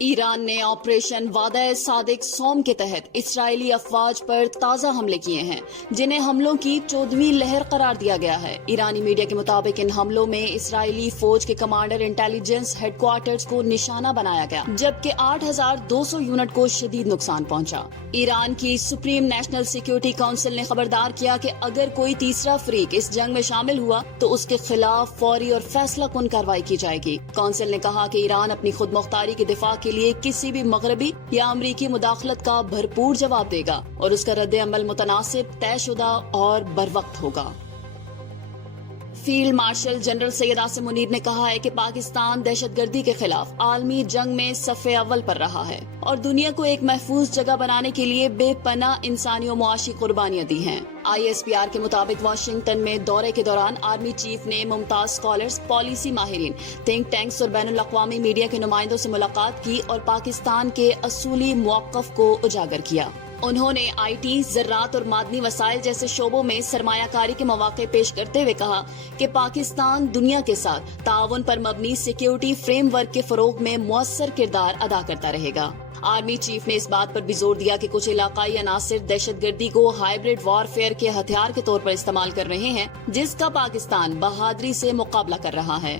ایران نے آپریشن وعدہ صادق سوم کے تحت اسرائیلی افواج پر تازہ حملے کیے ہیں، جنہیں حملوں کی 14ویں لہر قرار دیا گیا ہے۔ ایرانی میڈیا کے مطابق ان حملوں میں اسرائیلی فوج کے کمانڈر انٹیلیجنس ہیڈ کوارٹرز کو نشانہ بنایا گیا، جبکہ 8,200 یونٹ کو شدید نقصان پہنچا۔ ایران کی سپریم نیشنل سیکیورٹی کونسل نے خبردار کیا کہ اگر کوئی تیسرا فریق اس جنگ میں شامل ہوا تو اس کے خلاف فوری اور فیصلہ کن کارروائی کی جائے گی۔ کونسل نے کہا کہ ایران اپنی خود مختاری کے دفاع کے لیے کسی بھی مغربی یا امریکی مداخلت کا بھرپور جواب دے گا اور اس کا رد عمل متناسب، طے شدہ اور بروقت ہوگا۔ Field marshal general Syed Asim Munir نے کہا ہے کہ پاکستان دہشت گردی کے خلاف عالمی جنگ میں صف اول پر رہا ہے اور دنیا کو ایک محفوظ جگہ بنانے کے لیے بے پناہ انسانی و معاشی قربانیاں دی ہیں۔ ISPR کے مطابق واشنگٹن میں دورے کے دوران آرمی چیف نے ممتاز اسکالرز، پالیسی ماہرین، تھنک ٹینکس اور بین الاقوامی میڈیا کے نمائندوں سے ملاقات کی اور پاکستان کے اصولی موقف کو اجاگر کیا۔ انہوں نے IT، زراعت اور معدنی وسائل جیسے شعبوں میں سرمایہ کاری کے مواقع پیش کرتے ہوئے کہا کہ پاکستان دنیا کے ساتھ تعاون پر مبنی سیکیورٹی فریم ورک کے فروغ میں مؤثر کردار ادا کرتا رہے گا۔ آرمی چیف نے اس بات پر بھی زور دیا کہ کچھ علاقائی عناصر دہشت گردی کو ہائبرڈ وارفیئر کے ہتھیار کے طور پر استعمال کر رہے ہیں، جس کا پاکستان بہادری سے مقابلہ کر رہا ہے۔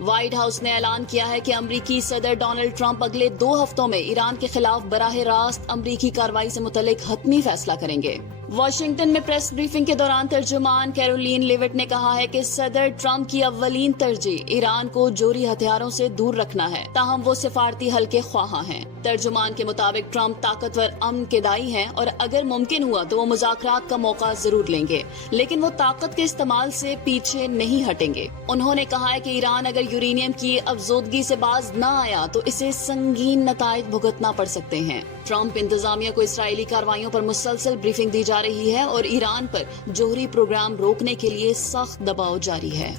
وائٹ ہاؤس نے اعلان کیا ہے کہ امریکی صدر ڈونلڈ ٹرمپ اگلے 2 ہفتوں میں ایران کے خلاف براہ راست امریکی کارروائی سے متعلق حتمی فیصلہ کریں گے۔ واشنگٹن میں پریس بریفنگ کے دوران ترجمان کیرولین لیوٹ نے کہا ہے کہ صدر ٹرمپ کی اولین ترجیح ایران کو جوہری ہتھیاروں سے دور رکھنا ہے، تاہم وہ سفارتی حل کے خواہاں ہیں۔ ترجمان کے مطابق ٹرمپ طاقتور امن کے داعی ہیں اور اگر ممکن ہوا تو وہ مذاکرات کا موقع ضرور لیں گے، لیکن وہ طاقت کے استعمال سے پیچھے نہیں ہٹیں گے۔ انہوں نے کہا ہے کہ ایران اگر یورینیم کی افزودگی سے باز نہ آیا تو اسے سنگین نتائج بھگتنا پڑ سکتے ہیں۔ ٹرمپ انتظامیہ کو اسرائیلی کارروائیوں پر مسلسل بریفنگ دی جا رہی ہے اور ایران پر جوہری پروگرام روکنے کے لیے سخت دباؤ جاری ہے۔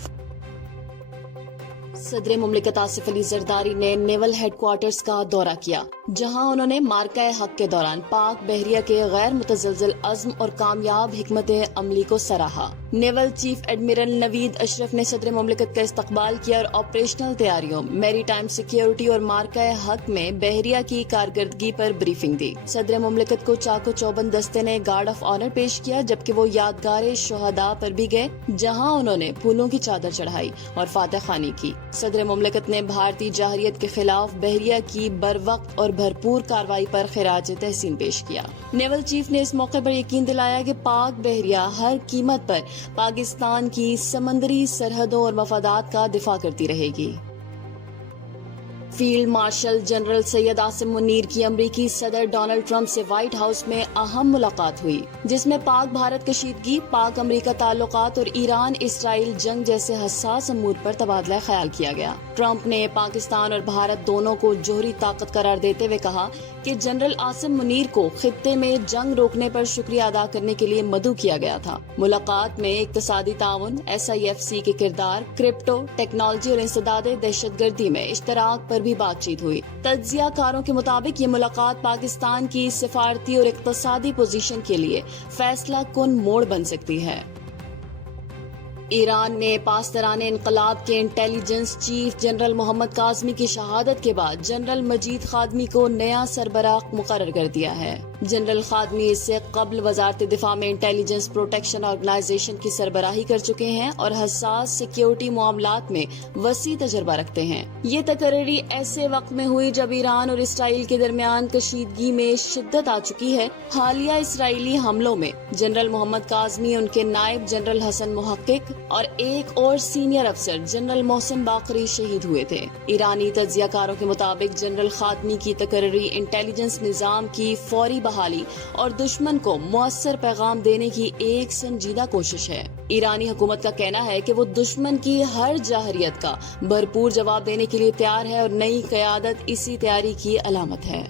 صدر مملکت آصف علی زرداری نے نیول ہیڈ کوارٹرز کا دورہ کیا، جہاں انہوں نے مارکہ حق کے دوران پاک بحریہ کے غیر متزلزل عزم اور کامیاب حکمت عملی کو سراہا۔ نیول چیف ایڈمرل نوید اشرف نے صدر مملکت کا استقبال کیا اور آپریشنل تیاریوں، میری ٹائم سیکیورٹی اور مارکہ حق میں بحریہ کی کارکردگی پر بریفنگ دی۔ صدر مملکت کو چاق و چوبند دستے نے گارڈ آف آنر پیش کیا، جبکہ وہ یادگار شہداء پر بھی گئے، جہاں انہوں نے پھولوں کی چادر چڑھائی اور فاتح خوانی کی۔ صدر مملکت نے بھارتی جارحیت کے خلاف بحریہ کی بروقت اور بھرپور کارروائی پر خراج تحسین پیش کیا۔ نیول چیف نے اس موقع پر یقین دلایا کہ پاک بحریہ ہر قیمت پر پاکستان کی سمندری سرحدوں اور مفادات کا دفاع کرتی رہے گی۔ Field marshal general Syed Asim Munir کی امریکی صدر ڈونلڈ ٹرمپ سے وائٹ ہاؤس میں اہم ملاقات ہوئی، جس میں پاک بھارت کشیدگی، پاک امریکہ تعلقات اور ایران اسرائیل جنگ جیسے حساس امور پر تبادلہ خیال کیا گیا۔ ٹرمپ نے پاکستان اور بھارت دونوں کو جوہری طاقت قرار دیتے ہوئے کہا کہ جنرل عاصم منیر کو خطے میں جنگ روکنے پر شکریہ ادا کرنے کے لیے مدعو کیا گیا تھا۔ ملاقات میں اقتصادی تعاون، SIFC کے کردار، کرپٹو ٹیکنالوجی اور انسداد دہشت گردی میں اشتراک پر بھی بات چیت ہوئی۔ تجزیہ کاروں کے مطابق یہ ملاقات پاکستان کی سفارتی اور اقتصادی پوزیشن کے لیے فیصلہ کن موڑ بن سکتی ہے۔ ایران نے پاسداران انقلاب کے انٹیلیجنس چیف جنرل محمد کاظمی کی شہادت کے بعد جنرل مجید خادمی کو نیا سربراہ مقرر کر دیا ہے۔ جنرل خادمی اس سے قبل وزارت دفاع میں انٹیلیجنس پروٹیکشن آرگنائزیشن کی سربراہی کر چکے ہیں اور حساس سیکیورٹی معاملات میں وسیع تجربہ رکھتے ہیں۔ یہ تقرری ایسے وقت میں ہوئی جب ایران اور اسرائیل کے درمیان کشیدگی میں شدت آ چکی ہے۔ حالیہ اسرائیلی حملوں میں جنرل محمد کاظمی، ان کے نائب جنرل حسن محقق اور ایک اور سینئر افسر جنرل محسن باقری شہید ہوئے تھے۔ ایرانی تجزیہ کاروں کے مطابق جنرل خادمی کی تقرری انٹیلیجنس نظام کی فوری بحالی اور دشمن کو مؤثر پیغام دینے کی ایک سنجیدہ کوشش ہے۔ ایرانی حکومت کا کہنا ہے کہ وہ دشمن کی ہر جارحیت کا بھرپور جواب دینے کے لیے تیار ہے اور نئی قیادت اسی تیاری کی علامت ہے۔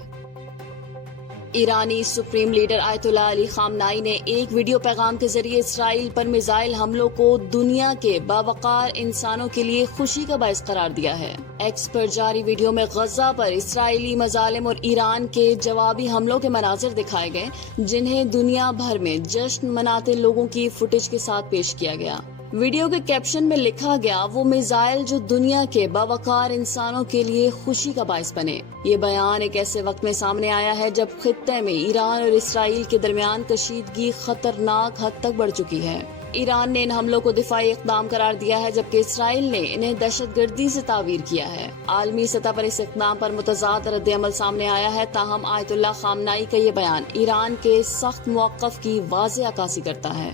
ایرانی سپریم لیڈر آیت اللہ علی خامنائی نے ایک ویڈیو پیغام کے ذریعے اسرائیل پر میزائل حملوں کو دنیا کے باوقار انسانوں کے لیے خوشی کا باعث قرار دیا ہے۔ ایکس پر جاری ویڈیو میں غزہ پر اسرائیلی مظالم اور ایران کے جوابی حملوں کے مناظر دکھائے گئے، جنہیں دنیا بھر میں جشن مناتے لوگوں کی فوٹیج کے ساتھ پیش کیا گیا۔ ویڈیو کے کیپشن میں لکھا گیا وہ میزائل جو دنیا کے باوقار انسانوں کے لیے خوشی کا باعث بنے۔ یہ بیان ایک ایسے وقت میں سامنے آیا ہے جب خطے میں ایران اور اسرائیل کے درمیان کشیدگی خطرناک حد تک بڑھ چکی ہے۔ ایران نے ان حملوں کو دفاعی اقدام قرار دیا ہے جبکہ اسرائیل نے انہیں دہشت گردی سے تعبیر کیا ہے۔ عالمی سطح پر اس اقدام پر متضاد رد عمل سامنے آیا ہے، تاہم آیت اللہ خامنائی کا یہ بیان ایران کے سخت موقف کی واضح عکاسی کرتا ہے۔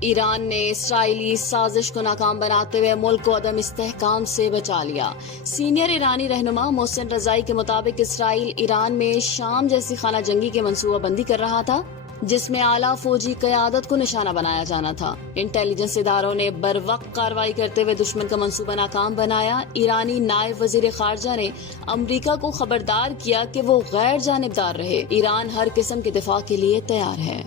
ایران نے اسرائیلی سازش کو ناکام بناتے ہوئے ملک کو عدم استحکام سے بچا لیا۔ سینئر ایرانی رہنما محسن رضائی کے مطابق اسرائیل ایران میں شام جیسی خانہ جنگی کی منصوبہ بندی کر رہا تھا جس میں اعلیٰ فوجی قیادت کو نشانہ بنایا جانا تھا۔ انٹیلیجنس اداروں نے بروقت کارروائی کرتے ہوئے دشمن کا منصوبہ ناکام بنایا۔ ایرانی نائب وزیر خارجہ نے امریکہ کو خبردار کیا کہ وہ غیر جانبدار رہے۔ ایران ہر قسم کے دفاع کے لیے تیار ہے۔